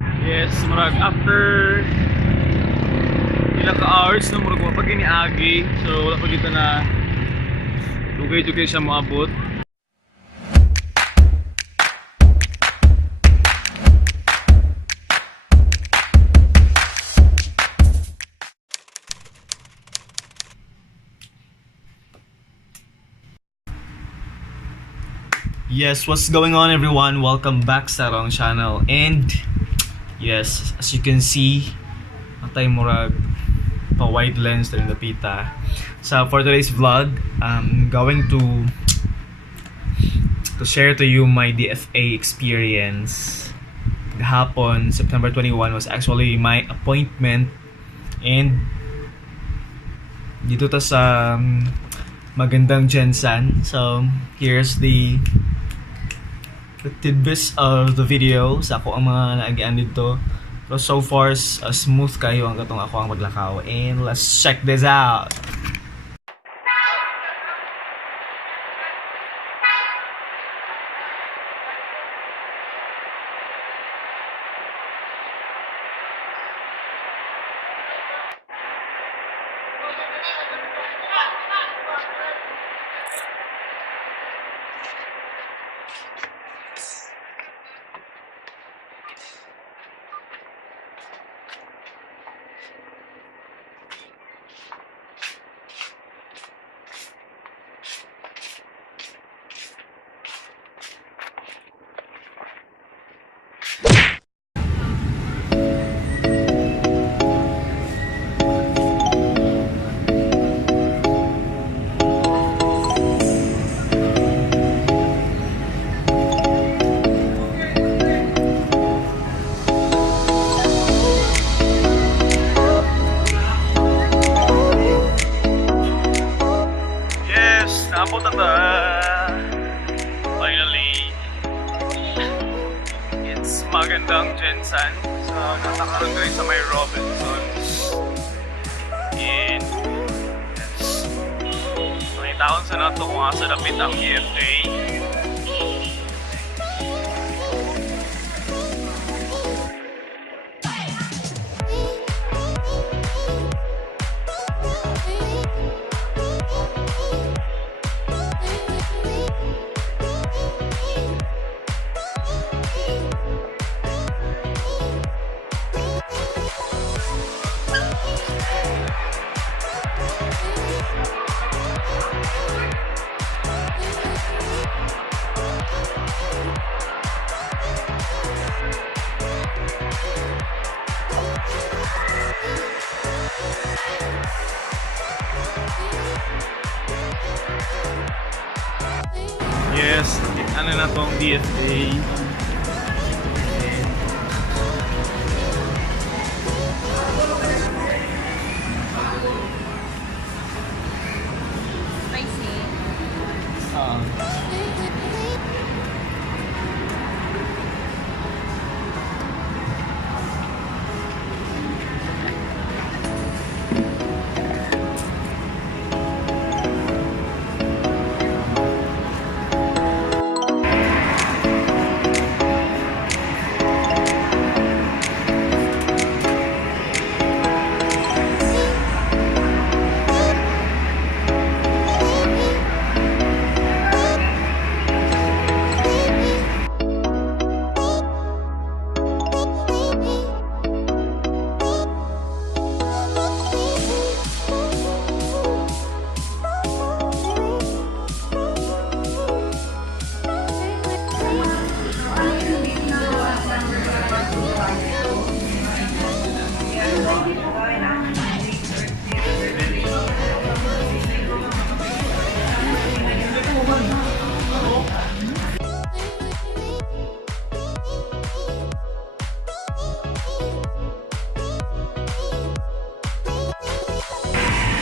Yes, murag after ilang ka hours na murag wa pa gini agi. So wala pa kita na dugay-dugay siya moabot. Yes, what's going on everyone? Welcome back sa akong channel. And yes, as you can see, natay murag pa wide lens na napita. So for today's vlog, I'm going to share to you my DFA experience. Gahapon, September 21 was actually my appointment, and dito ta sa magandang Gensan. So here's the tidbits of the video sa ako ang mga naagian dito. So far, smooth kayo ang katong ako ang maglakaw. And let's check this out. Naabot na ta. Finally, it's magandang Gensan. So, natakarangay sa may Robinsons. And yes, nakitaon sa nato kung asa dapit ang DFA. Yes, ano na tong DFA. Spicy.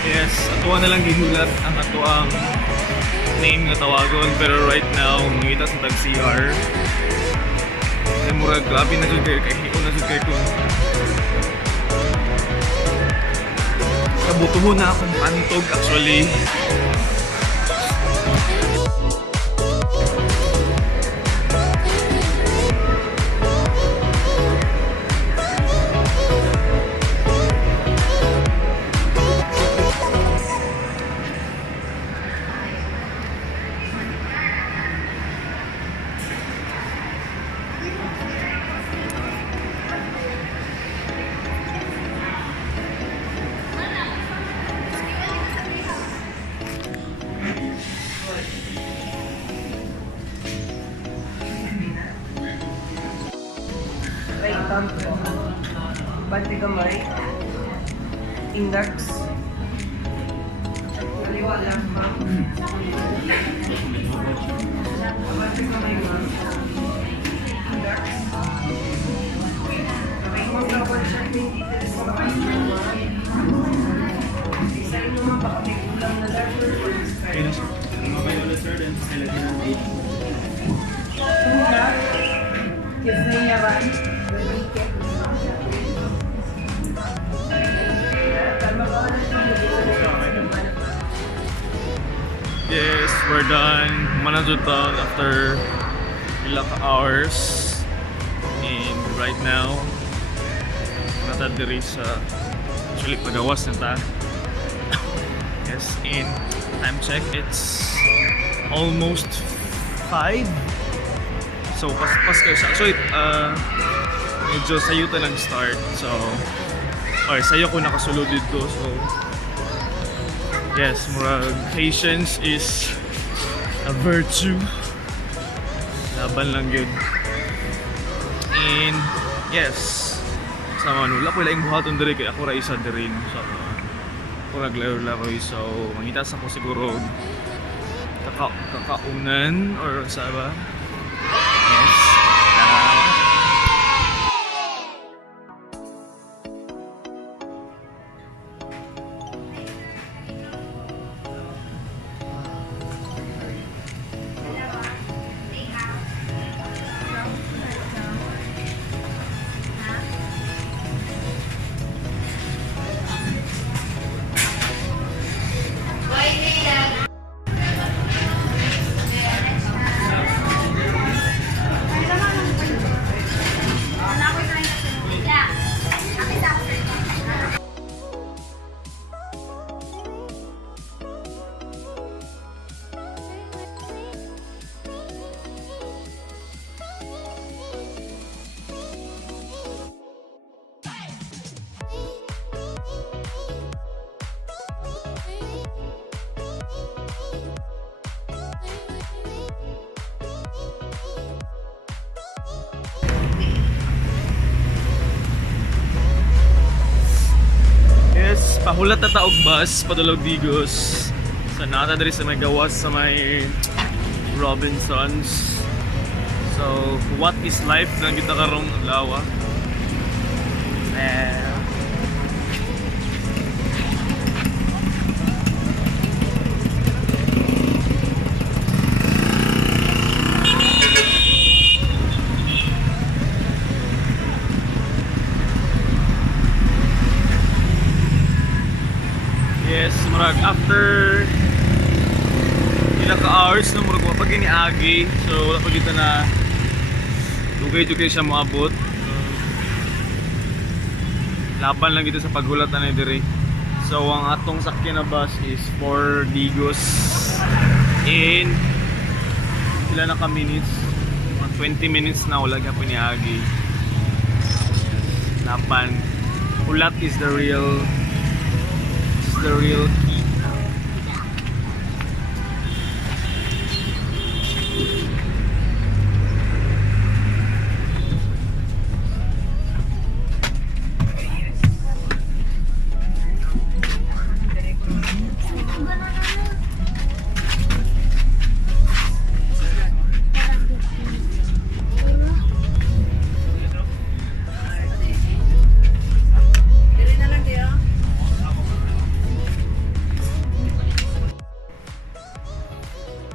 Yes, ato na lang gihulat ang ato ang name nga tawagon, pero right now mangita sa tag-CR. Kaya murag grabe na dyan kayo, kahit na dyan kayo kung kabutuho na akong pantog actually. Like thumb, bante kamay, index, kaliwa lang ma'am. Bante kamay ma'am, index. Okay, mag-double check yung details sa mga isa rin naman baka may kulang na letter or Ayun sir. Mga Banuelos sir, then highlight na ng date. Tuna, kisnayaran, Yes, we're done. Manajutang after ilang hours. And right now, nata diri sa actually pagawas na ta. Yes, and time check, it's almost 5. So pas kayo siya. Actually, medyo sayo ta nag-start. So, or sayo ko nakasulod dito. So, yes, murag patience is a virtue. Laban lang yun. And yes, sa manula ko lang buhaton diri kay ako ra isa diri. So, ako naglaro-laro. So, mangitas ako siguro kakaunan or sa ba? Yes. Pahulat na taog bus, padulog Digos. So nata diri sa may gawas sa may Robinsons. So what is life na kita karong adlaw? Yes, murag after ilang ka-hours na murag wapag iniagi. So wala pa kita na dugay-dugay siya moabot. Laban lang dito sa paghulat na diri. So ang atong sakyan na bus is 4 Digos in ilan na ka minutes? 20 minutes na wala ka piniagi. Laban. Hulat is the real key.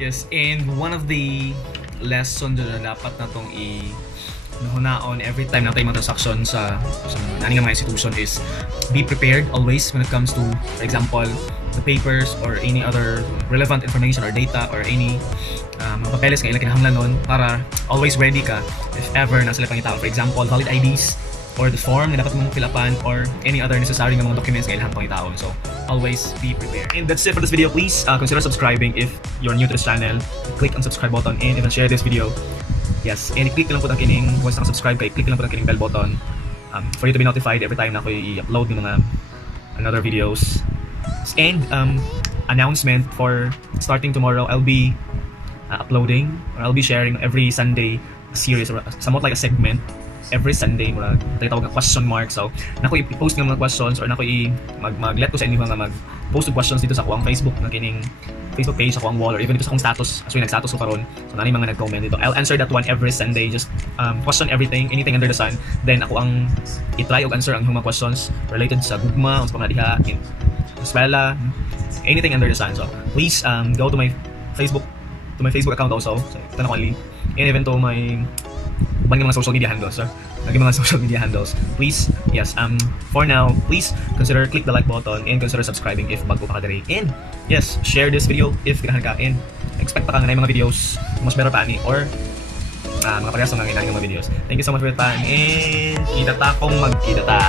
Yes, and one of the lessons na dapat natong i-hunaon every time na tayo mag-transaction sa naning mga institution is be prepared always when it comes to, for example, the papers or any other relevant information or data or any mga papeles nga ilang kinahanglan nun para always ready ka if ever na sila pangitao. For example, valid IDs or the form na dapat mong fill-upan or any other necessary ng mga documents nga ilang pangitao. So, always be prepared. And that's it for this video. Please consider subscribing if you're new to this channel. Click on subscribe button and even share this video. Yes, and i-click lang po ang kining once naka-subscribe ka, i-click lang po ang kining bell button for you to be notified every time na ako i-upload ng mga another videos. And announcement for starting tomorrow, I'll be uploading or I'll be sharing every Sunday a series or somewhat like a segment every Sunday murag tawag nga question mark. So nako i-post nga mga questions or nako mag-let ko sa inyo nga mag-post og questions dito sa akong Facebook na kining Facebook page, ako ang wall, or even dito sa akong status. So yung nag-status ko karon. So nani mga nag-comment dito. I'll answer that one every Sunday. Just question everything, anything under the sun. Then ako ang i-try og answer ang mga questions related sa gugma, sa mga diha, in eskwela, anything under the sun. So please go to my Facebook account also. So ito na ko only. And even to my mga social media handles, sir. Mga social media handles. Please, yes, for now, please consider click the like button and consider subscribing if bago pa ka diri. And yes, share this video if ganahan ka and expect pa ka nga mga videos mas better pa ani or mga parehas nga mga videos. Thank you so much for your time and kita ta kung magkita ta.